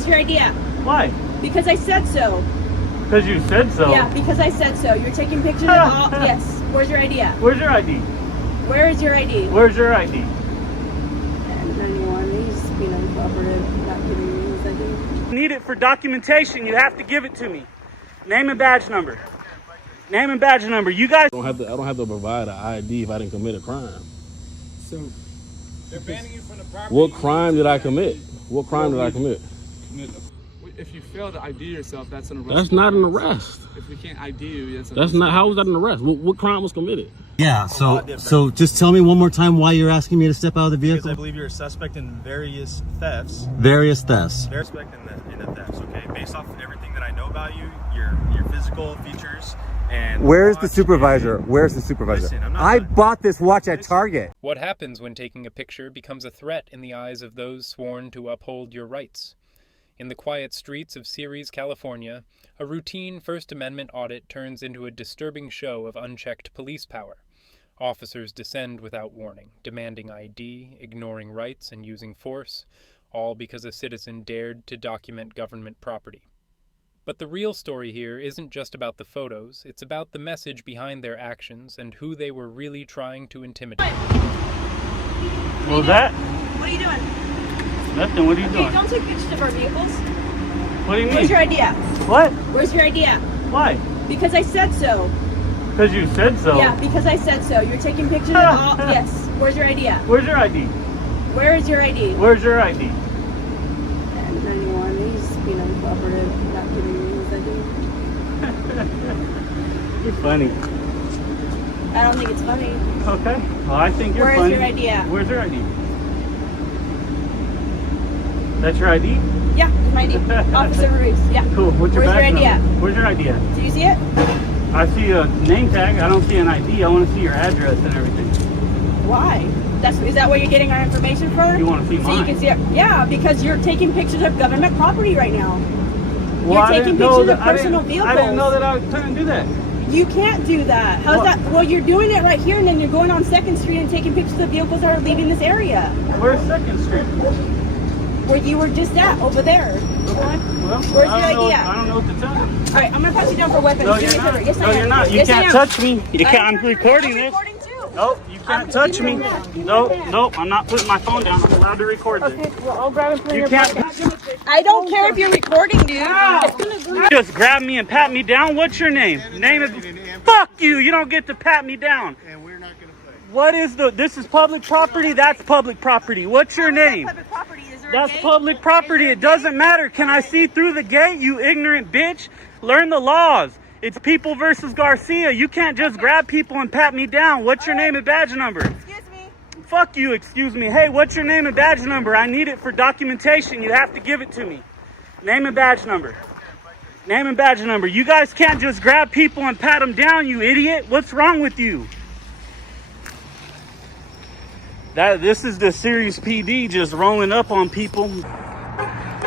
Where's your ID at? Why? Because I said so. Because you said so. Yeah, because I said so. You're taking pictures of all. Yes. Where's your ID at? Where's your ID? Where is your ID? Where's your ID? And 91. He's being uncooperative. Not giving me his ID. Need it for documentation. You have to give it to me. Name and badge number. Name and badge number. You guys. I don't have to provide an ID if I didn't commit a crime. So they're banning you from the property. What crime did I commit? What crime did I commit? If you fail to ID yourself, that's an arrest. That's not an arrest. If we can't ID you, that's not. How was that an arrest? What crime was committed? Yeah, so just tell me one more time why you're asking me to step out of the vehicle. Because I believe you're a suspect in various thefts. Various thefts. They're a suspect in the thefts, okay? Based off of everything that I know about you, your physical features, and... Where's the supervisor? Where's the supervisor? Listen, I bought this watch at Target. What happens when taking a picture becomes a threat in the eyes of those sworn to uphold your rights? In the quiet streets of Ceres, California, a routine First Amendment audit turns into a disturbing show of unchecked police power. Officers descend without warning, demanding ID, ignoring rights, and using force, all because a citizen dared to document government property. But the real story here isn't just about the photos, it's about the message behind their actions and who they were really trying to intimidate. What was that? What are you doing? Nothing. What are you doing? Don't take pictures of our vehicles. What do you mean? Where's your ID at? What? Where's your ID at? Why? Because I said so. Because you said so. Yeah, because I said so. You're taking pictures of all. Yes. Where's your ID at? Where's your ID? Where is your ID? Where's your ID? And 91. He's being uncooperative. Not giving me his ID. You're funny. I don't think it's funny. Okay. Well, I think you're Where's funny. your ID at? Where's your ID? That's your ID? Yeah, it's my ID. Officer Ruiz. Yeah. Cool. What's your Where's your badge ID number? at? Where's your ID at? Do you see it? I see a name tag. I don't see an ID. I want to see your address and everything. Why? Is that where you're getting our information from? You want to see so mine? you can see it. Yeah, because you're taking pictures of government property right now. Well, You're taking pictures of personal vehicles. I didn't know that I couldn't do that. You can't do that. How's that? Well, you're doing it right here, and then you're going on 2nd Street and taking pictures of vehicles that are leaving this area. Where's 2nd Street? Where you were just at, over there. Okay. Well, Where's your ID at? I don't know what to tell you. All right, I'm going to pat you down for weapons. No, Do me you're a favor. not. Yes, I No, am. you're not. You Yes, I can't am. touch me. You can't. I'm recording this. I'm recording too. Nope, you can't touch me. Nope, I'm not putting my phone down. I'm allowed to record this. Okay, well, I'll grab it from You your can't. pocket. I don't care if you're recording, dude. Just grab me and pat me down. What's your name? Name is. Fuck you. You don't get to pat me down. And we're not going to play. What is this is public property. That's public property. What's your name? Public property. Is there a That's gate? public property. It doesn't matter. Can I see through the gate, you ignorant bitch? Learn the laws. It's people versus Garcia. You can't just grab people and pat me down. What's your name and badge number? Excuse me. Fuck you, excuse me. Hey, what's your name and badge number? I need it for documentation. You have to give it to me. Name and badge number. Name and badge number. You guys can't just grab people and pat them down, you idiot. What's wrong with you? This is the Ceres PD just rolling up on people.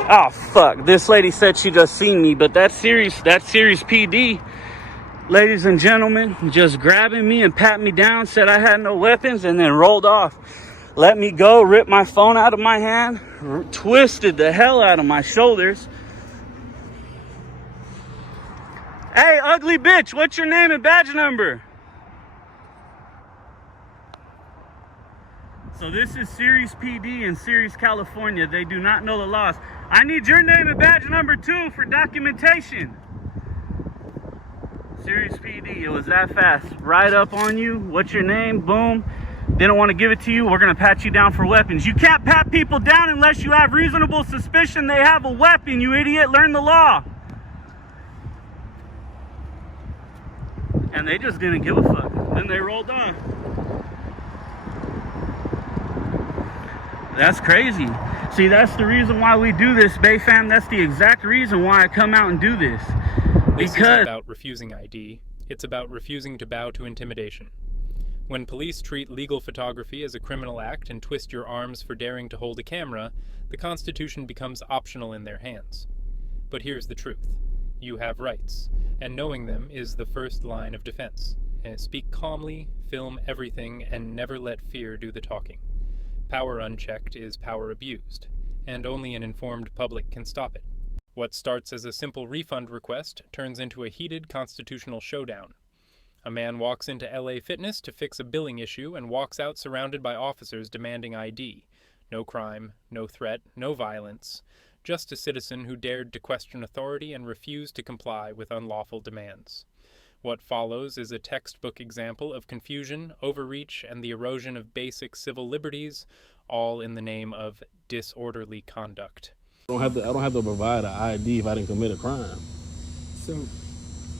Oh, fuck. This lady said she just seen me, but that's Ceres PD, ladies and gentlemen, just grabbing me and patting me down, said I had no weapons, and then rolled off. Let me go, ripped my phone out of my hand, twisted the hell out of my shoulders. Hey, ugly bitch, what's your name and badge number? So this is Ceres PD in Ceres, California. They do not know the laws. I need your name and badge number too for documentation. Ceres PD, it was that fast. Right up on you. What's your name? Boom. Didn't want to give it to you. We're going to pat you down for weapons. You can't pat people down unless you have reasonable suspicion they have a weapon, you idiot. Learn the law. And they just didn't give a fuck. Then they rolled off. That's crazy. See, that's the reason why we do this, Bay Fam. That's the exact reason why I come out and do this. This isn't about refusing ID. It's about refusing to bow to intimidation. When police treat legal photography as a criminal act and twist your arms for daring to hold a camera, the Constitution becomes optional in their hands. But here's the truth. You have rights, and knowing them is the first line of defense. And speak calmly, film everything, and never let fear do the talking. Power unchecked is power abused. and only an informed public can stop it. What starts as a simple refund request turns into a heated constitutional showdown. A man walks into LA Fitness to fix a billing issue and walks out surrounded by officers demanding ID. No crime, no threat, no violence. Just a citizen who dared to question authority and refused to comply with unlawful demands. What follows is a textbook example of confusion, overreach, and the erosion of basic civil liberties, all in the name of disorderly conduct. I don't have to provide an ID if I didn't commit a crime. So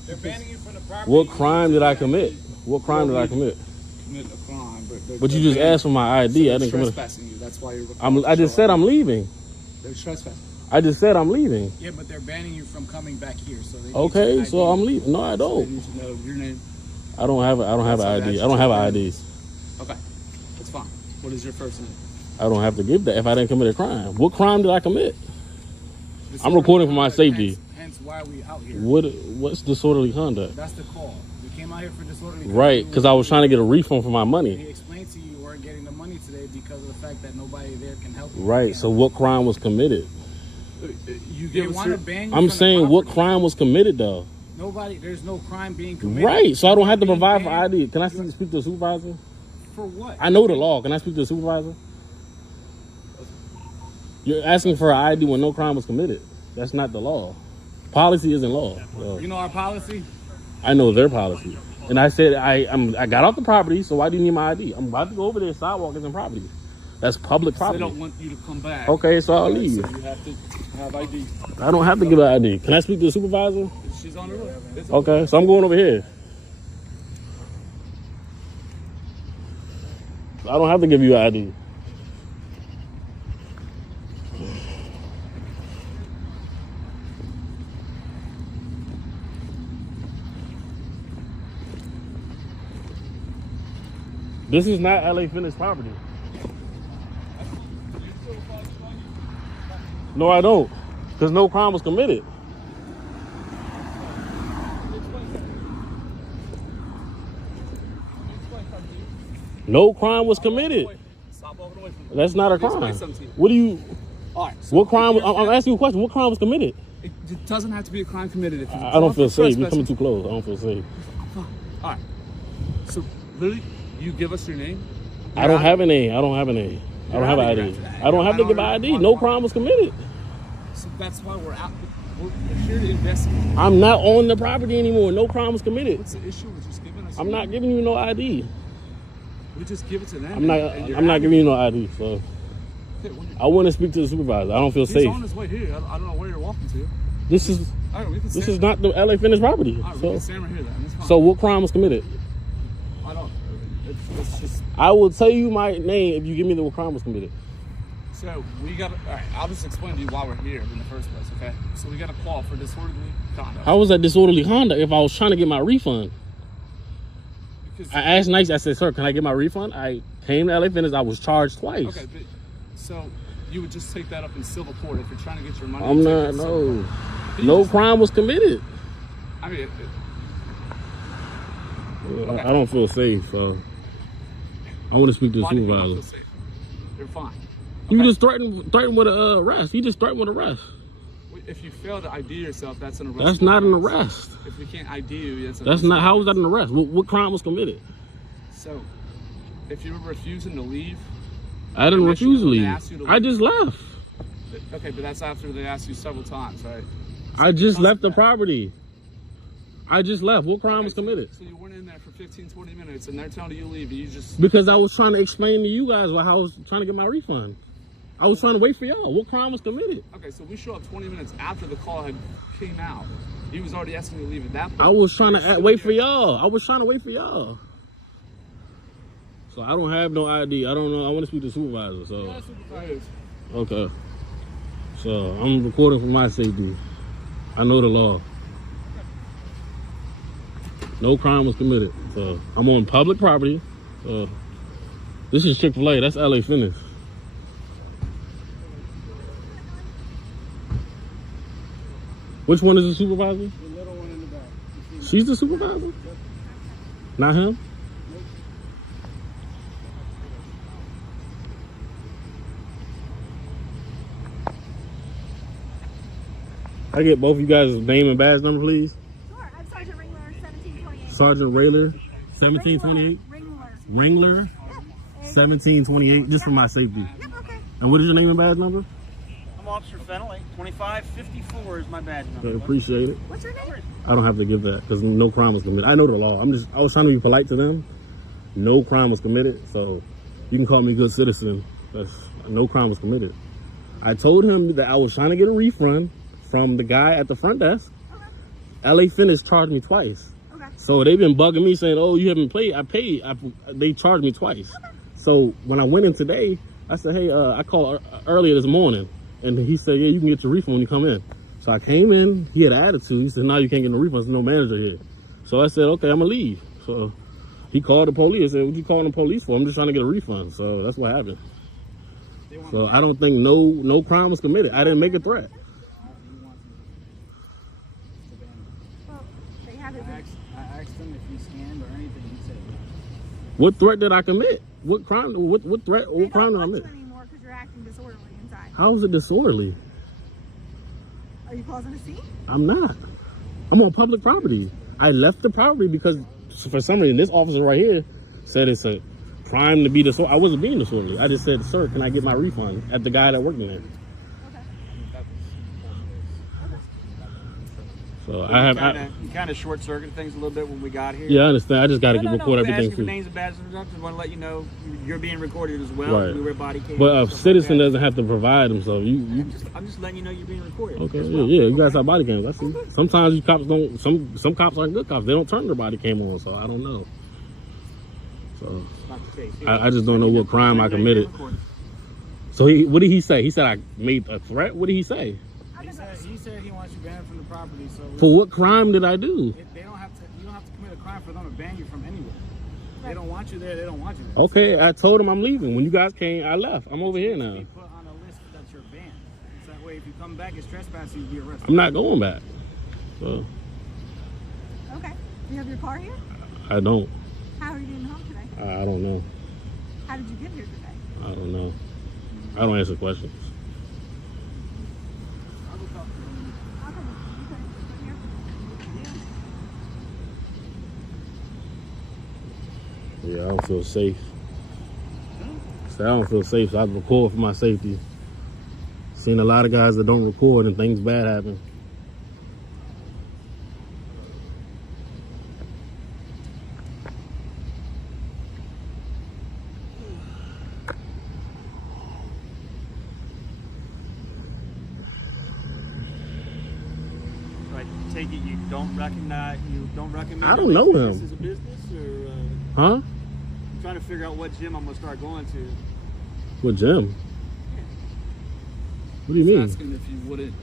They're banning you from the property. What crime did I commit? What crime did I commit? commit a crime, But you just asked for my ID. I didn't commit. Trespassing you. That's why you're. I just said I'm leaving. They're trespassing. I just said I'm leaving. Yeah, but they're banning you from coming back here. So they need Okay, your so ID. I'm leaving. No, I They don't. need to know your name. I don't have an ID. I don't have an ID. Okay, that's fine. What is your first name? I don't have to give that if I didn't commit a crime. What crime did I commit? I'm recording for my safety. Hence why we out here. What's disorderly conduct? That's the call. We came out here for disorderly conduct. Right, because I was trying to get a refund for my He money. explained to you weren't getting the money today because of the fact that nobody there can help you. Right, so what crime was committed? You They give us want your. to ban you I'm from the saying what property. crime was committed though? Nobody, there's no crime being committed. Right, so I don't have to Being provide for banned. ID. Can I speak to the supervisor? For what? I know the law. Can I speak to the supervisor? You're asking for an ID when no crime was committed. That's not the law. Policy isn't law. So You know our policy? I know their policy. And I said I got off the property, so why do you need my ID? I'm about to go over there. Sidewalk isn't property. That's public They property. don't want you to come back. Okay, so I'll leave. So you have to have ID. I don't have to give an ID. Can I speak to the supervisor? She's on the road. It's Okay, so I'm going over here. I don't have to give you an ID. This is not LA Fitness property. No, I don't. Because no crime was committed. No crime was committed. Stop walking away from me. That's not a Explain crime. something to you. What do you... All right. So What crime... I'm asking you a question. What crime was committed? It doesn't have to be a crime committed. If you I don't feel safe. You're coming trespassing. too close. I don't feel safe. All right. So literally, you give us your name. I don't have a name. I don't have an ID. I don't have to give an ID. No crime was committed. So that's why we're out. We're here to investigate. I'm not on the property anymore. No crime was committed. What's the issue with just giving us? I'm your not name? giving you no ID. We just give it to them. I'm not giving you no ID. So I want to speak to the supervisor. I don't feel He's safe. on his way here. I don't know where you're walking to. This is All right, we can this stand- is not the LA Fitness property. All right, we So can stand right here then. That's fine. so what crime was committed? I don't. It's just. I will tell you my name if you give me the what crime was committed. So we got. All right, I'll just explain to you why we're here in the first place. Okay. So we got a call for disorderly conduct. How was that disorderly conduct if I was trying to get my refund? Because, I asked nice. I said, "Sir, can I get my refund?" I came to LA Fitness. I was charged twice. okay, but so you would just take that up in civil court if you're trying to get your money. I'm you take it not. in civil No, court. You no just- crime was committed. I mean, I don't feel safe. So I want to speak to the why do you not feel supervisor. safe? You're fine. You Okay. just threatened with a arrest. He just threatened with arrest. If you fail to ID yourself, that's an arrest. That's not an arrest. If we can't ID you, that's an That's arrest. not. How was that an arrest? What crime was committed? So, if you were refusing to leave, I didn't Permission refuse to when they leave. asked you to I leave. just left. okay, but that's after they asked you several times, right? I just left the that. property. I just left. What crime was committed? So you went in there for 15, 20 minutes, and they're telling you to leave, and you just... Because I was trying to explain to you guys why I was trying to get my refund. I was trying to wait for y'all. What crime was committed? Okay, so we show up 20 minutes after the call had came out. He was already asking you to leave at that point. I was trying You're to still wait here. for y'all. I was trying to wait for y'all. So I don't have no ID. I don't know. I want to speak to the supervisor. So okay. So I'm recording for my safety. I know the law. No crime was committed. So I'm on public property. So this is Chick-fil-A. That's LA Fitness. Which one is the supervisor? The little one in the back. She's the supervisor? Not him? I get both of you guys' name and badge number, please. Sure. I'm Sergeant Ringler, 1728. Sergeant Rayler, 1728. Ringler, 1728, just for my safety. Yep, okay. And what is your name and badge number? I'm Officer Fennelly. 2554 is my badge number. I appreciate it. What's your name? I don't have to give that because no crime was committed. I know the law. I was trying to be polite to them. No crime was committed, so you can call me a good citizen. No crime was committed. I told him that I was trying to get a refund from the guy at the front desk. Okay. LA Fitness charged me twice. Okay. So they've been bugging me saying, oh, you haven't paid. I paid. They charged me twice. Okay. So when I went in today, I said, hey, I called earlier this morning. And he said, yeah, you can get your refund when you come in. So I came in. He had an attitude. He said, no, you can't get no refund. There's no manager here. So I said, okay, I'm going to leave. So he called the police. I said, what you calling the police for? I'm just trying to get a refund. So that's what happened. So I don't think no crime was committed. I didn't make a threat. Well, they haven't. I asked him if he scanned or anything. He said no. What threat did I commit? What crime? What threat? They What crime did I don't want commit? you anymore because you're acting disorderly inside. How is it disorderly? Are you causing a scene? I'm not. I'm on public property. I left the property because for some reason this officer right here said it's a crime to be disorderly. I wasn't being disorderly. I just said, sir, can I get my refund at the guy that worked in there? So I have. You kind of short circuited things a little bit when we got here. Yeah, I understand. I just got to record everything. everything For too. names and badges and stuff. Just want to let you know you're being recorded as well. Right. We wear body cams. But a and stuff citizen like doesn't have to provide them. So I'm just letting you know you're being recorded. Okay. as well. Yeah. You guys have body cams. I see. Sometimes you cops don't. Some cops aren't good cops. They don't turn their body cam on. So I don't know. So Not the case. I just don't know what crime I committed. So what did he say? He said I made a threat. What did he say? He said he wants you banned from the property. So For what crime did I do? they don't have to. You don't have to commit a crime for them to ban you from anywhere. They don't want you there. They don't want you there. Okay, I told him I'm leaving. When you guys came, I left. I'm over here now. Be put on a list that you're banned. So that way, if you come back as trespassing, you'll be arrested. I'm not going back. So Okay. Do you have your car here? I don't. How are you getting home today? I don't know. How did you get here today? I don't know. I don't answer questions. Yeah, I don't feel safe. So I don't feel safe, so I record for my safety. Seen a lot of guys that don't record and things bad happen. I take it you don't recommend. I don't know this him. as a business, or Huh? I'm trying to figure out what gym I'm gonna start going to. What gym? What do you mean? Asking if you wouldn't.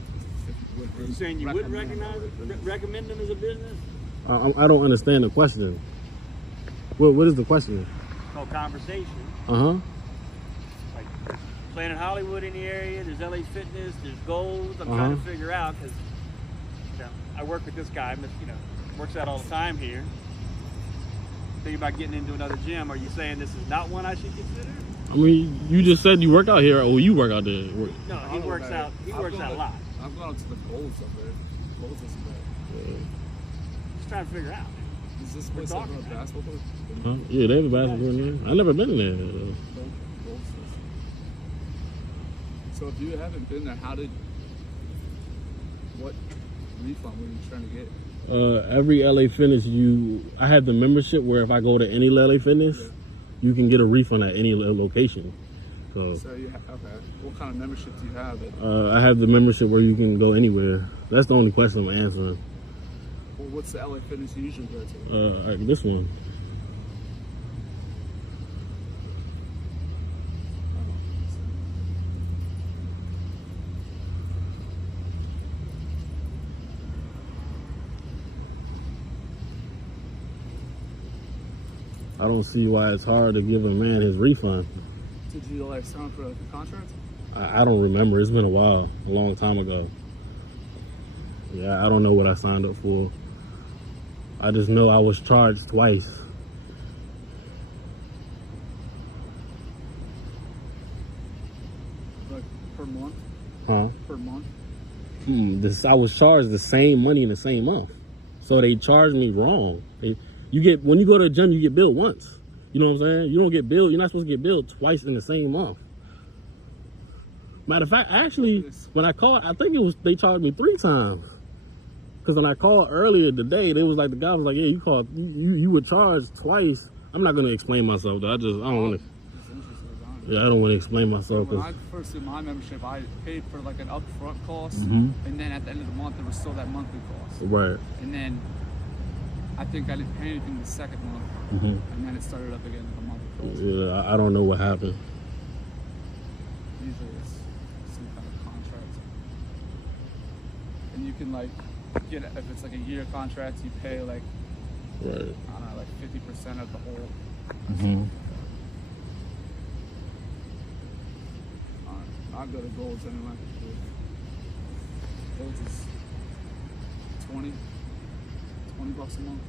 Are you saying you wouldn't recommend them as a business? I don't understand the question. What is the question? It's called conversation. Uh-huh. Like Planet Hollywood in the area. There's LA Fitness. There's Goals. I'm trying to figure out because I work with this guy. Works out all the time here. Thinking about getting into another gym. Are you saying this is not one I should consider? I mean, you just said you work out here, or you work out there. No, he works out. He works out a lot. I've gone up to the Goals up there. Goals is bad. Just trying to figure out. Is this place have a basketball court? Huh? Yeah, they have a basketball in there. I never been in there. Goals is. So if you haven't been there, what refund were you trying to get? Every LA Fitness, I have the membership where if I go to any LA Fitness, you can get a refund at any location. So you okay. What kind of membership do you have? I have the membership where you can go anywhere. That's the only question I'm answering. Well, what's the LA Fitness you usually go to? This one. I don't see why it's hard to give a man his refund. Did you sign for a contract? I don't remember. It's been a while, a long time ago. Yeah, I don't know what I signed up for. I just know I was charged twice. Like per month? Huh? Per month? I was charged the same money in the same month. So they charged me wrong. When you go to the gym, you get billed once. You know what I'm saying? You don't get billed. You're not supposed to get billed twice in the same month. Matter of fact, actually, when I called, I think they charged me 3 times. Because when I called earlier today, they was like, the guy was like, yeah, you were charged twice. I'm not going to explain myself though. I don't want to. Yeah, I don't want to explain myself. When I first did my membership, I paid for like an upfront cost, and then at the end of the month, there was still that monthly cost. Right. And then I think I didn't pay anything the second month, and then it started up again with a monthly cost. Yeah, I don't know what happened. Usually it's some kind of contract, and you can like get, if it's like a year contract, you pay like, right, I don't know, like 50% of the whole. I'll go to Golds anyway. Golds is 20 bucks a month.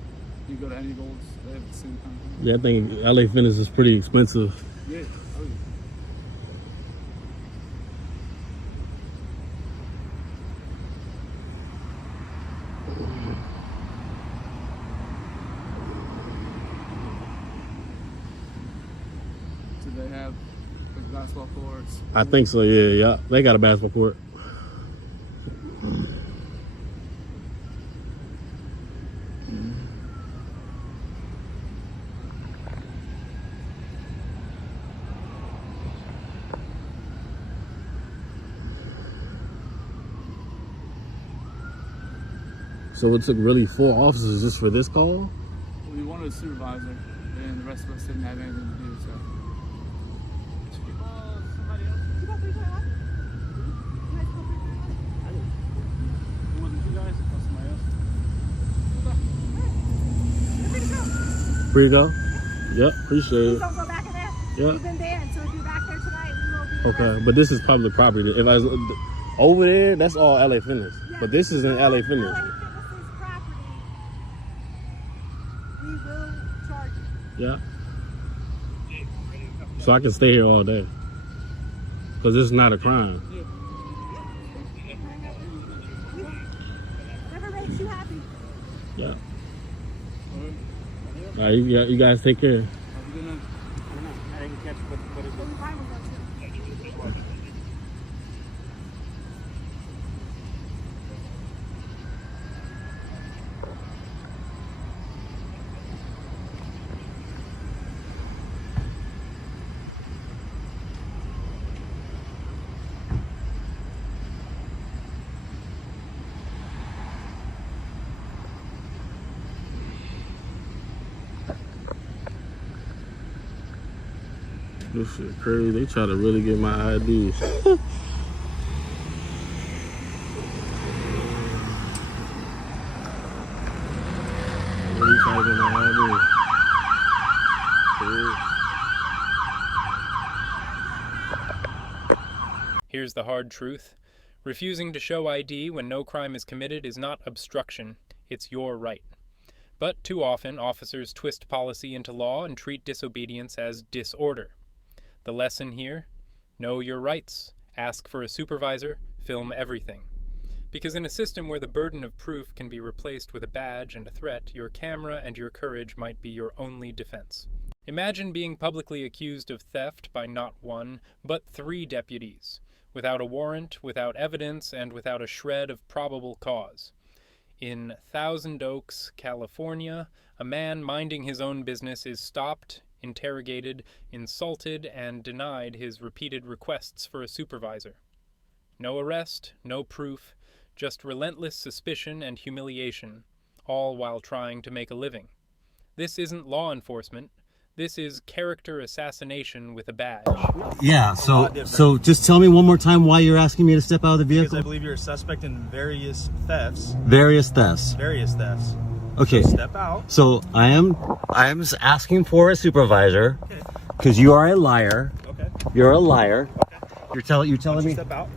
You go to any Golds, they have the same kind of thing. Yeah, I think LA Fitness is pretty expensive. Yeah. Oh, yeah. Do they have like basketball courts? I think so, yeah. They got a basketball court. So it took really 4 officers just for this call? Well, we wanted a supervisor, and the rest of us didn't have anything to do, so. Did you call somebody else? Did you call 321? You guys call 321? I didn't. It wasn't you guys, it was somebody else. You're free to go. Free to go? Yep, appreciate Please it. don't go back in there. Yep. You've been banned, so if you're back there tonight, we will be Okay, arrested. but this is public property. If I was over there, that's all LA Fitness. Yeah, But this is in LA Fitness. LA Fitness's property. We will charge you. Yeah. So I can stay here all day. Because this is not a crime. Whatever makes you happy. Yeah. All right, you guys take care. I didn't catch what it We'll be fine with that too. This shit crazy. They try to really get my IDs. Really try to get my IDs. Here's the hard truth. Refusing to show ID when no crime is committed is not obstruction, it's your right. But too often, officers twist policy into law and treat disobedience as disorder. The lesson here? Know your rights. Ask for a supervisor. Film everything. Because in a system where the burden of proof can be replaced with a badge and a threat, your camera and your courage might be your only defense. Imagine being publicly accused of theft by not 1, but 3 deputies, without a warrant, without evidence, and without a shred of probable cause. In Thousand Oaks, California, a man minding his own business is stopped, interrogated, insulted, and denied his repeated requests for a supervisor. No arrest, no proof, just relentless suspicion and humiliation, all while trying to make a living. This isn't law enforcement. This is character assassination with a badge. Yeah, so just tell me one more time why you're asking me to step out of the Because vehicle. I believe you're a suspect in various thefts. Various thefts. Various thefts. Okay. So step out. So I am just asking for a supervisor because you are a liar. Okay. You're a liar. Okay. You're telling me. Step out.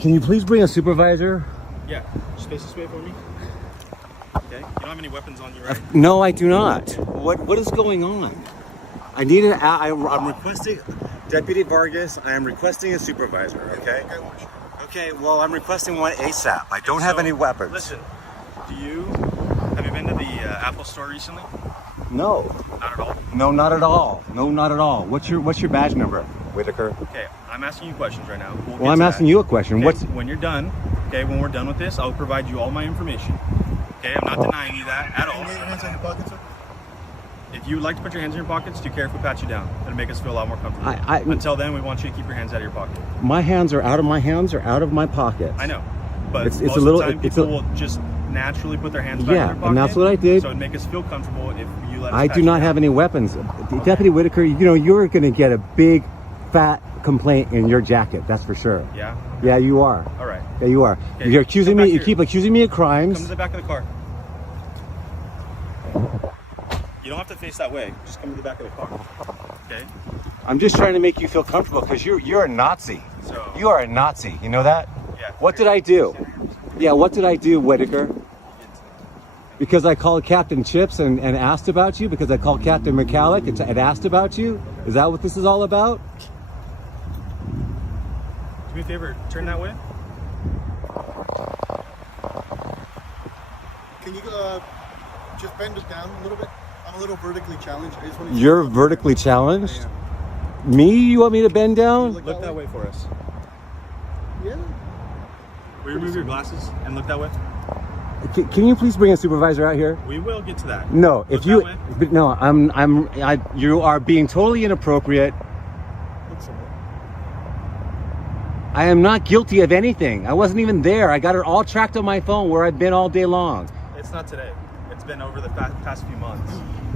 Can you please bring a supervisor? Yeah. Just face this way for me. Okay. You don't have any weapons on you, right? No, I do not. What is going on? I need an. I'm requesting, Deputy Vargas. I am requesting a supervisor. Okay. Okay, well, I'm requesting one ASAP. I don't have any weapons. Listen, have you been to the Apple store recently? No. Not at all? No, not at all. No, not at all. What's your badge number, Whitaker? Okay, I'm asking you questions right now. Well, I'm asking you a question. Okay, when you're done, okay, when we're done with this, I'll provide you all my information. Okay, I'm not denying you that at all. Can you get your hands on your pockets, sir? If you would like to put your hands in your pockets, do you care if we pat you down? It'll make us feel a lot more comfortable. Until then, we want you to keep your hands out of your pocket. My hands are out of my hands or out of my pockets. I know, but it's most a little. of the time, people will just naturally put their hands back in their pocket. And that's what I did. So it'd make us feel comfortable if you let us. I do not have any weapons, Deputy Whitaker. You know you're going to get a big, fat complaint in your jacket. That's for sure. Yeah. Yeah, you are. All right. Yeah, you are. Okay, You're accusing me. You keep accusing me of crimes. Come to the back of the car. You don't have to face that way. Just come to the back of the car. Okay. I'm just trying to make you feel comfortable because you're a Nazi. So you are a Nazi. You know that? Yeah. What did I do? Yeah. What did I do, Whitaker? Because I called Captain Chips and asked about you. Because I called Captain McCallick and asked about you. Is that what this is all about? Do me a favor. Turn that way. Can you just bend it down a little bit? I'm a little vertically challenged. I just want to. You're vertically challenged? Me? You want me to bend down? Look that way for us. Yeah. Will you remove your glasses and look that way? Can you please bring a supervisor out here? We will get to that. No, if you, that way. but no, you are being totally inappropriate. I am not guilty of anything. I wasn't even there. I got it all tracked on my phone where I've been all day long. It's not today. It's been over the past few months.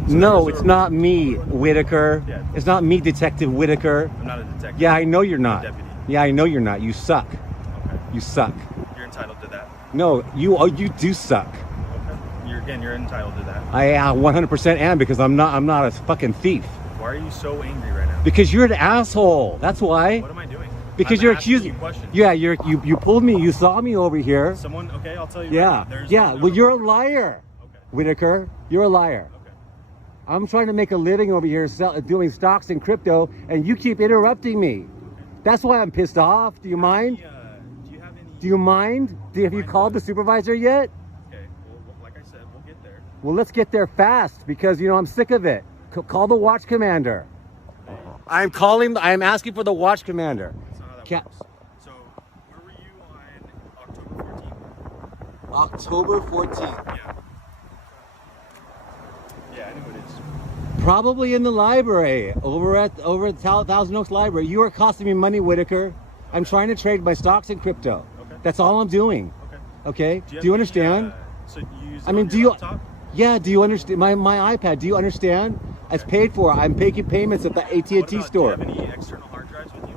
So no, it's not me, Whitaker. Yeah. It's not me, Detective Whitaker. I'm not a detective. Yeah, I know you're not. I'm a deputy. Yeah, I know you're not. You suck. Okay. You suck. You're entitled to that. No, you do suck. Okay. You're entitled to that. I 100% am because I'm not a fucking thief. Why are you so angry right now? Because you're an asshole. That's why. What am I doing? Because you're accusing. Yeah, you pulled me. You saw me over here. Someone. Okay, I'll tell you. Yeah. Right yeah. Well, you're a liar, okay. Whitaker. You're a liar. Okay. I'm trying to make a living over here doing stocks and crypto, and you keep interrupting me. Okay. That's why I'm pissed off. Do you mind? Do you have any? Do you mind? Have you called the supervisor yet? Okay. Well, like I said, we'll get there. Well, let's get there fast because I'm sick of it. Call the watch commander. Okay. I'm asking for the watch commander. That's not how that works. So, where were you on October 14th? October 14th. Yeah. Yeah, I know it is. Probably in the library, over at Thousand Oaks Library. You are costing me money, Whitaker. Okay. I'm trying to trade my stocks in crypto. Okay. That's all I'm doing. Okay. Do you understand? So you use laptop? Yeah. Do you understand my iPad? Do you understand? Okay. It's paid for. I'm making payments at the AT&T store. Do you have any external hard drives with you?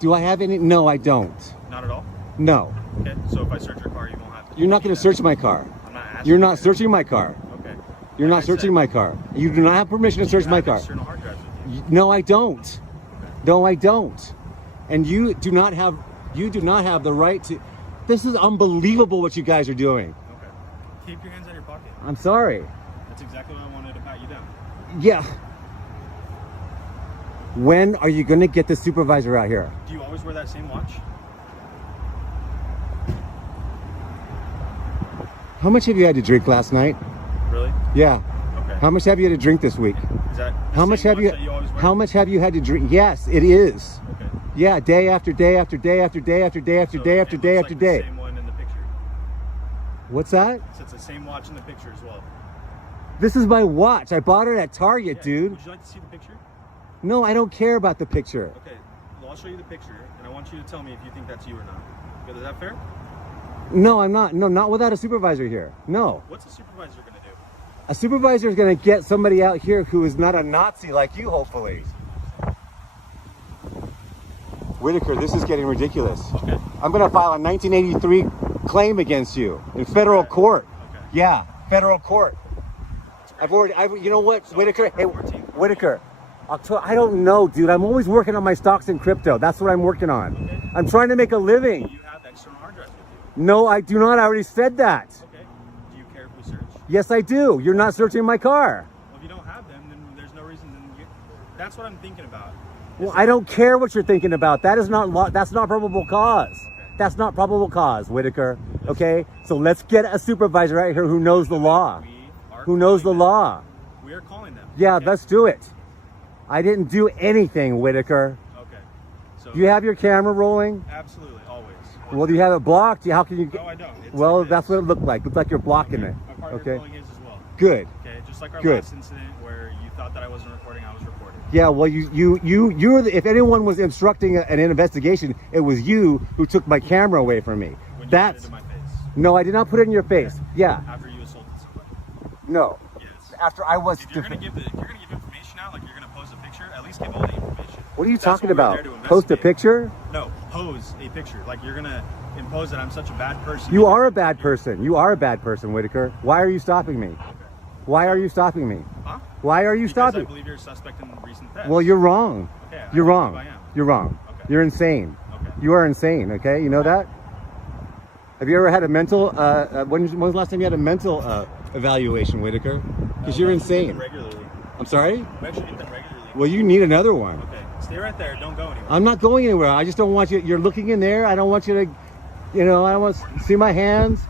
Do I have any? No, I don't. Not at all? No. Okay. So if I search your car, you won't have to. You're not going to search my car. I'm not asking. You're not searching my car. Okay. You're not searching my car. You do not have permission to search my car. External hard drives with you? No, I don't. Okay. No, I don't. And you do not have the right to. This is unbelievable what you guys are doing. Okay. Keep your hands out of your pocket. I'm sorry. That's exactly why I wanted to pat you down. Yeah. When are you going to get the supervisor out here? Do you always wear that same watch? How much have you had to drink last night? Really? Yeah. Okay. How much have you had to drink this week? Is that how much have you? How much have you had to drink? Yes, it is. Okay. Yeah, day after day after day after day after day after day after day after day. The same one in the picture. What's that? So it's the same watch in the picture as well. This is my watch. I bought it at Target, yeah, dude. Would you like to see the picture? No, I don't care about the picture. Okay. Well, I'll show you the picture, and I want you to tell me if you think that's you or not. Okay, is that fair? No, I'm not. No, not without a supervisor here. No. What's a supervisor going to do? A supervisor is going to get somebody out here who is not a Nazi like you, hopefully. Whitaker, this is getting ridiculous. Okay. I'm going to file a 1983 claim against you in federal court. Okay. Yeah, federal court. You know what, so Whitaker? Hey, Whitaker. October, I don't know, dude. I'm always working on my stocks in crypto. That's what I'm working on. Okay. I'm trying to make a living. Do you have external hard drives with you? No, I do not. I already said that. Okay. Do you care if we search? Yes, I do. You're not searching my car. Well, if you don't have them, then there's no reason. That's what I'm thinking about. Well, I don't care what you're thinking about. That is not that's not probable cause. Okay. That's not probable cause, Whitaker. Okay? So let's get a supervisor right here who knows the law. Who knows the law. We are calling them. Yeah, let's do it. I didn't do anything, Whitaker. Okay. So Do you have your camera rolling? Absolutely, always. Well, do you have it blocked? How can you? No, I don't. Well, that's what it looked like. Looked like you're blocking it. My partner Okay. calling his as well. Good. Okay, just like our Good. last incident where you thought that I wasn't recording, I was recording. Yeah. Well, you're the, if anyone was instructing an investigation, it was you who took my camera away from me. When you That's put it in my face. no, I did not put it in your face. Yeah. After you assaulted somebody. No. Yes. After I was. If you're gonna give information out, like you're gonna post a picture, at least give all the information. What are you That's talking what we're about? there to Post a investigate. picture? No, pose a picture. Like you're gonna impose that I'm such a bad person. You are a bad person. You are a bad person, Whitaker. Why are you stopping me? Okay. Why are you stopping me? Huh? Why are you Because stopping? I believe you're a suspect in recent thefts. Well, you're wrong. Okay, You're I wrong. believe I am. You're wrong. Okay. You're insane. Okay. You are insane. Okay, you know that? Have you ever had a mental? When was the last time you had a mental evaluation, Whitaker? Because you're We actually get insane. them regularly. I'm sorry. We actually get them regularly. Well, you need another one. Okay, stay right there. Don't go anywhere. I'm not going anywhere. I just don't want you. You're looking in there. I don't want you to. You know, I don't want to see my hands.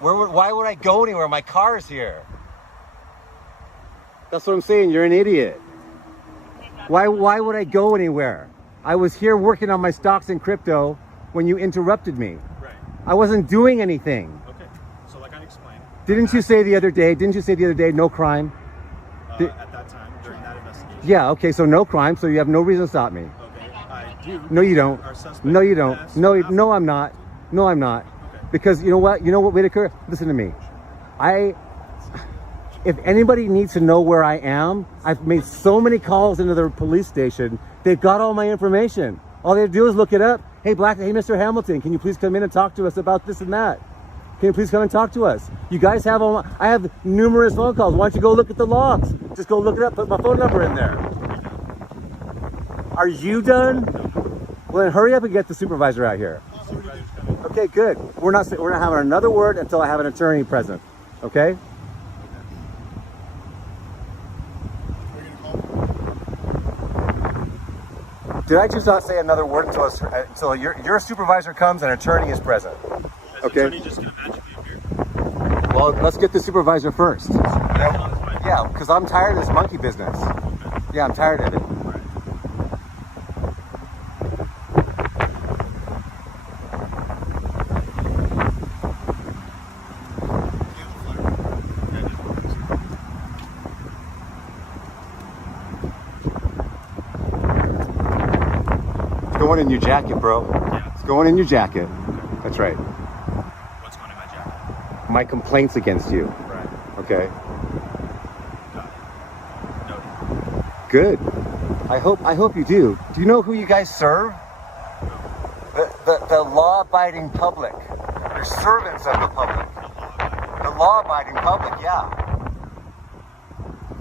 Why would I go anywhere? My car is here. That's what I'm saying. You're an idiot. Why would I go anywhere? I was here working on my stocks and crypto when you interrupted me. Right. I wasn't doing anything. Okay. So like I explained. Didn't you say the other day, no crime? At that time, during that investigation. Yeah, okay, so no crime, so you have no reason to stop me. Okay. I do. No, you don't. Our suspect No, you don't. has No, I'm not. No, I'm not. Okay. Because you know what, Whitaker? Listen to me. If anybody needs to know where I am, I've made so many calls into the police station. They've got all my information. All they have to do is look it up. Hey, Mr. Hamilton, can you please come in and talk to us about this and that? Can you please come and talk to us? You guys have all I have numerous phone calls. Why don't you go look at the logs? Just go look it up, put my phone number in there. Are you done? Well, then hurry up and get the supervisor out here. Okay, good. We're not having another word until I have an attorney present. Okay? Did I just not say another word until your supervisor comes and an attorney is present? Okay. Attorney just gonna magically appear. Well, let's get the supervisor first. Yeah, because I'm tired of this monkey business. Yeah, I'm tired of it. It's going in your jacket, bro. Yeah. It's going in your jacket. That's right. What's going in my jacket? My complaints against you. Right. Okay. Noted. Good. I hope you do. Do you know who you guys serve? The law-abiding public. You're servants of the public. The law-abiding public, yeah.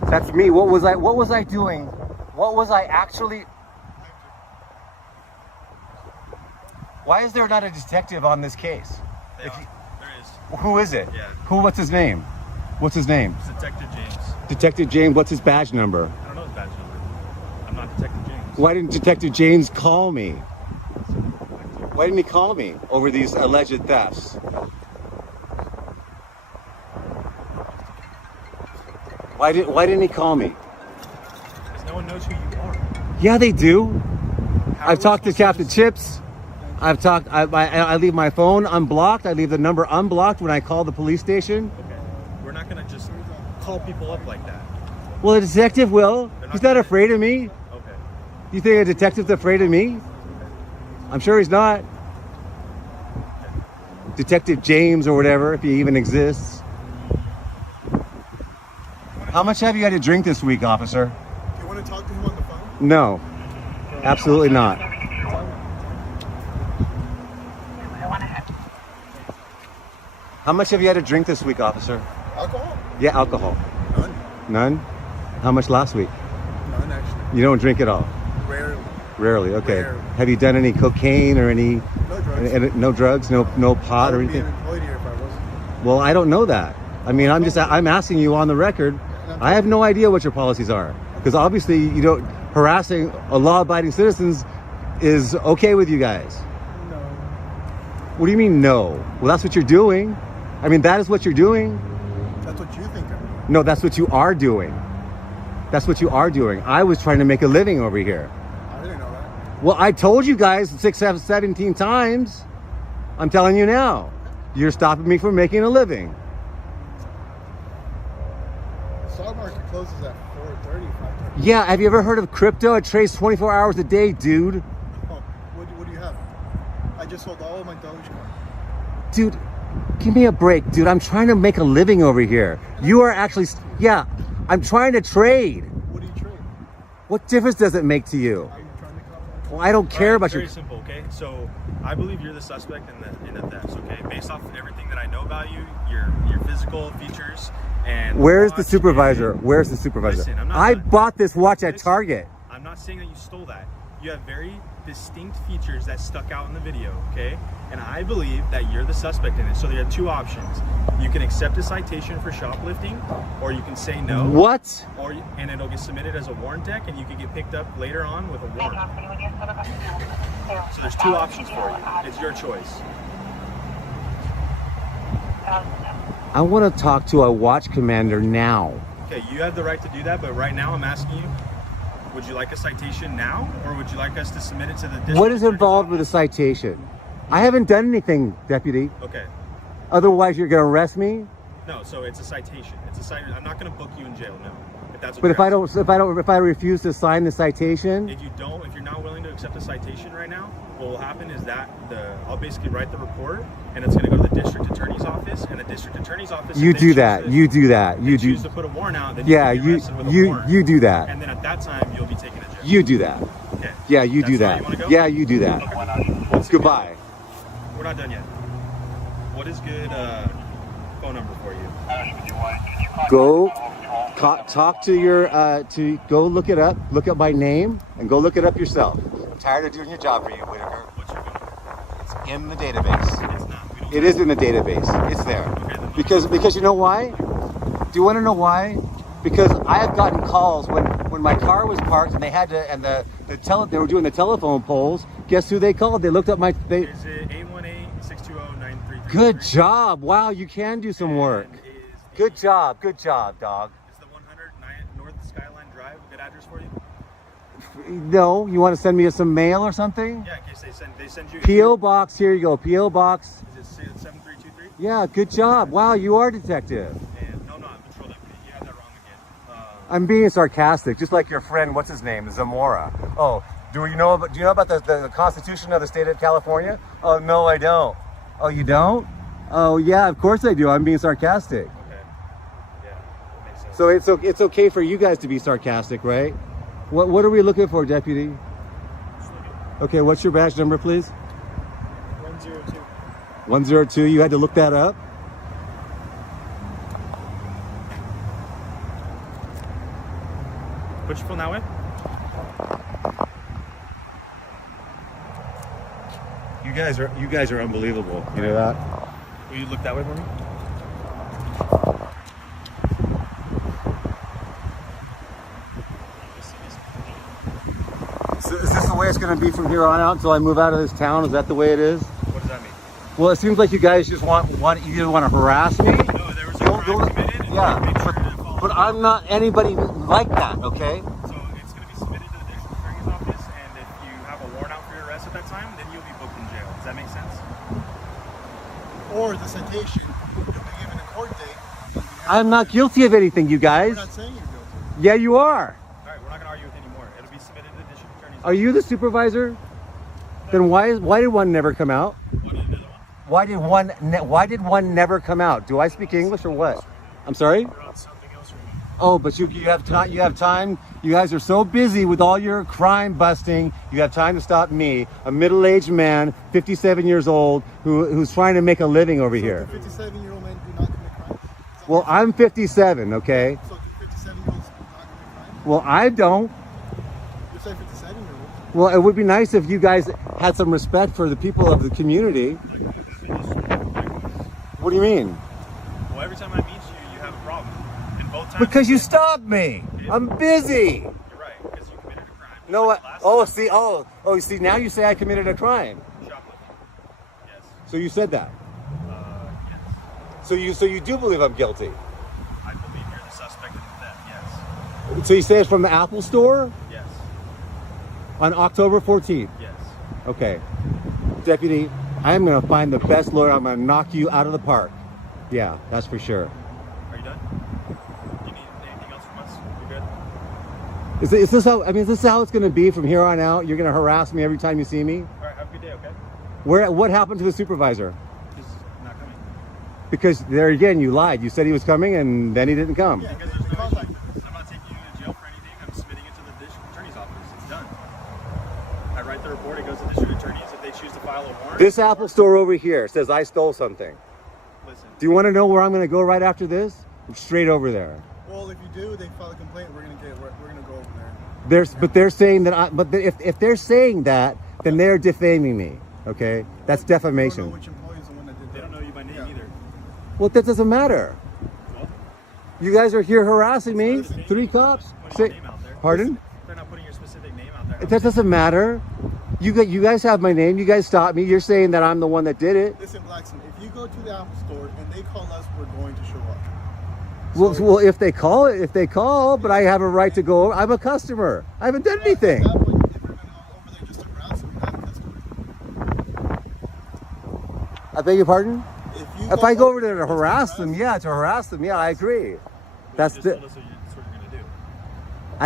That's me. What was I doing? What was I actually? Why is there not a detective on this case? There is. Who is it? Yeah. What's his name? What's his name? It's Detective James. Detective James, what's his badge number? I don't know his badge number. I'm not Detective James. Why didn't Detective James call me? Why didn't he call me over these alleged thefts? Why didn't he call me? Because no one knows who you are. Yeah, they do. I've talked to Captain Chips. I leave my phone unblocked. I leave the number unblocked when I call the police station. Okay. We're not gonna just call people up like that. Well, the detective will. He's not afraid of me. Okay. You think a detective's afraid of me? I'm sure he's not. Detective James or whatever, if he even exists. How much have you had to drink this week, officer? Do you want to talk to him on the phone? No, absolutely not. How much have you had to drink this week, officer? Alcohol? Yeah, alcohol. None. None? How much last week? None, actually. You don't drink at all? Rarely. Rarely, okay. Rarely. Have you done any cocaine or any? No drugs. No drugs, no pot I or would be anything? unemployed here if I wasn't. Well, I don't know that. I mean, I'm asking you on the record. I have no idea what your policies are. Because obviously, you don't harassing a law-abiding citizens is okay with you guys. No. What do you mean no? Well, that's what you're doing. I mean, that is what you're doing. That's what you think I'm doing. No, that's what you are doing. That's what you are doing. I was trying to make a living over here. I didn't know that. Well, I told you guys 17 times. I'm telling you now. You're stopping me from making a living. The stock market closes at 4:30, 5:30. Yeah, have you ever heard of crypto? It trades 24 hours a day, dude. Oh, what do you have? I just sold all of my Dogecoin. Dude, give me a break, dude. I'm trying to make a living over here. You are actually, yeah, I'm trying to trade. What do you trade? What difference does it make to you? Are you trying to make a Well, I don't care about your... Very simple, okay? So I believe you're the suspect in the thefts, okay? Based off of everything that I know about you, your physical features, and... Where's the supervisor? Where's the supervisor? Listen, I bought this watch at Target. I'm not saying that you stole that. You have very distinct features that stuck out in the video, okay? And I believe that you're the suspect in it. So there are two options. You can accept a citation for shoplifting, or you can say no. What? And it'll get submitted as a warrant deck, and you can get picked up later on with a warrant. So there's two options for you. It's your choice. I want to talk to a watch commander now. Okay, you have the right to do that, but right now I'm asking you, would you like a citation now, or would you like us to submit it to the district? What is involved with a citation? I haven't done anything, deputy. Okay. Otherwise, you're going to arrest me? No, so it's a citation. I'm not going to book you in jail, no. If that's what But if I refuse to sign the citation? If you're not willing to accept a citation right now, what will happen is that I'll basically write the report, and it's going to go to the district attorney's office, and the district attorney's office. You do that. You do that. You do. Choose to put a warrant out. Then yeah, you do that. And then at that time, you'll be taken to jail. You do that. Okay. Yeah, you do that. Yeah, you do that. Okay. Goodbye. We're not done yet. What is good phone number for you? Go talk to your go look it up. Look up my name and go look it up yourself. I'm tired of doing your job for you, Whitaker. What's your phone? It's in the database. It's not. It is in the database. It's there. Okay, because you know why? Do you want to know why? Because I have gotten calls when my car was parked and they had to they were doing the telephone polls. Guess who they called? They looked up my. Is it 818-620-9333? Good job! Wow, you can do some work. Good job, dog. Is the 100 North Skyline Drive a good address for you? No, you want to send me some mail or something? Yeah, in case they send you. P.O. Box. Here you go. P.O. Box. Is it 7323? Yeah, good job. Wow, you are a detective. No, I'm patrol deputy. You have that wrong again. I'm being sarcastic, just like your friend. What's his name? Zamora. Oh, do you know about the Constitution of the state of California? Oh no, I don't. Oh, you don't? Oh yeah, of course I do. I'm being sarcastic. Okay. Yeah, that makes sense. So it's okay for you guys to be sarcastic, right? What are we looking for, deputy? Okay, what's your badge number, please? 102. 102. You had to look that up? Put your phone that way. You guys are unbelievable. You know that? Will you look that way for me? So is this the way it's going to be from here on out until I move out of this town? Is that the way it is? What does that mean? Well, it seems like you guys just want to harass me. No, there was a crime committed. And Yeah, but I'm not anybody like that. Okay. So it's going to be submitted to the district attorney's office, and if you have a warrant out for your arrest at that time, then you'll be booked in jail. Does that make sense? Or the citation, you'll be given a court date. I'm not guilty of anything, you guys. We're not saying you're guilty. Yeah, you are. All right, we're not going to argue with you anymore. It'll be submitted to the district attorney's office. Are you the supervisor? Then why did one never come out? What is another Why one? did one never come out? Do I speak English or what? I'm sorry? We're on something else right now. Oh, but you have time. You have time. You guys are so busy with all your crime busting. You have time to stop me, a middle-aged man, 57 years old, who's trying to make a living over here. 57-year-old man do not commit crimes? Well, I'm 57. Okay. So do 57-year-olds not commit crimes? Well, I don't. You say 57-year-olds. Well, it would be nice if you guys had some respect for the people of the community. What do you mean? Well, every time I meet you, you have a problem. And both times. Because you stopped me. Yeah, I'm busy. You're right, because you committed a crime. No, you see, now you say I committed a crime. Shoplifting. Yes. So you said that. Yes. So you do believe I'm guilty. I believe you're the suspect in the theft, yes. So you say it's from the Apple store Yes. on October 14th? Yes. Okay. Deputy, I'm going to find the best lawyer. I'm going to knock you out of the park. Yeah, that's for sure. Are you done? Do you need anything else from us? You're good? Is this how it's going to be from here on out? You're going to harass me every time you see me? All right, have a good day, okay? What happened to the supervisor? He's not coming. Because there again, you lied. You said he was coming and then he didn't come. Yeah, because there's no issue. I'm not taking you to jail for anything. I'm submitting it to the district attorney's office. It's done. I write the report. It goes to the district attorneys if they choose to file a warrant. This Apple store over here says I stole something. Listen. Do you want to know where I'm going to go right after this? Straight over there. Well, if you do, they file a complaint. We're gonna go over there. But they're saying that. If they're saying that, then they're defaming me. Okay, that's defamation. Don't know which employee is the one that did that. They don't know you by name either. Well, that doesn't matter. Well, You guys are here harassing me. 3 cops. putting your name out there. Pardon? They're not putting your specific name out there. That doesn't matter. You guys have my name. You guys stopped me. You're saying that I'm the one that did it. Listen, Blackson, if you go to the Apple store and they call us, we're going to show up. Well, if they call, but I have a right to go. I'm a customer. I haven't done anything. At that point, if you're gonna go over there just to harass them, you're not a customer. I beg your pardon? If I go over there to just harass them, yeah, I agree. That's Just the. told us what you're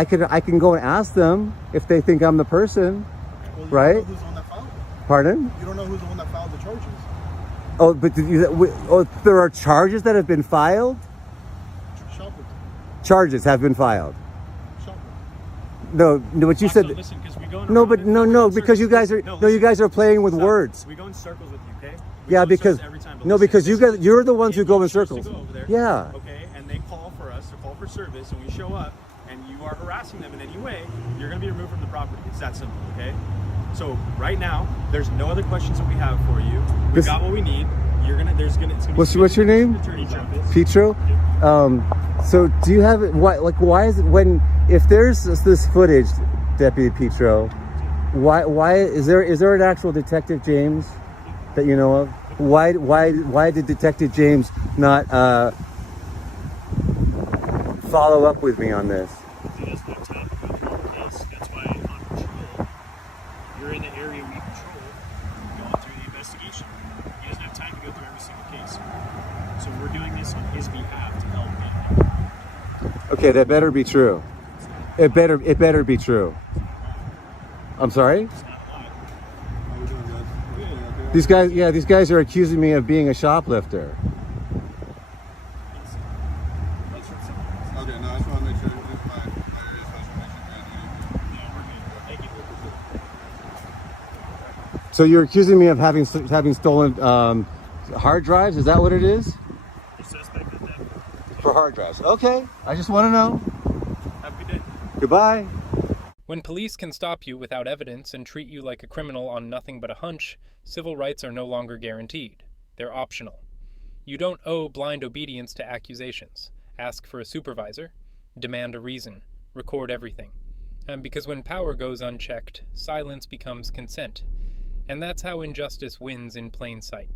gonna do. I can go and ask them if they think I'm the person, Well, you right? don't know who's the one that filed it. Pardon? You don't know who's the one that filed the charges. Oh, but there are charges that have been filed. Shoplifting. Charges have been filed. Shoplifting. No, what you said. Listen, 'cause we go No, but no, because you guys are you guys are playing with words. We go in circles with you, okay? Yeah, because you're the ones who go in circles. Yeah. Okay, and they call for us to call for service, and we show up, and you are harassing them in any way, you're going to be removed from the property. It's that simple, okay? So right now, there's no other questions that we have for you. We got what we need. It's gonna. What's your name? Petro. So do you have it? Why is it if there's this footage, Deputy Petro? Why is there an actual Detective James that you know of? Why did Detective James not follow up with me on this? He doesn't have time to go through our case. That's why on patrol, you're in the area we patrol, going through the investigation. He doesn't have time to go through every single case. So we're doing this on his behalf to help him. Okay, that better be true. It better be true. I'm sorry? These guys are accusing me of being a shoplifter. Okay, no, I just want to make sure. So you're accusing me of having stolen hard drives? Is that what it is? For hard drives. Okay, I just want to know. Have a good day. Goodbye. When police can stop you without evidence and treat you like a criminal on nothing but a hunch, civil rights are no longer guaranteed. They're optional. You don't owe blind obedience to accusations. Ask for a supervisor. Demand a reason. Record everything. And because when power goes unchecked, silence becomes consent. And that's how injustice wins in plain sight.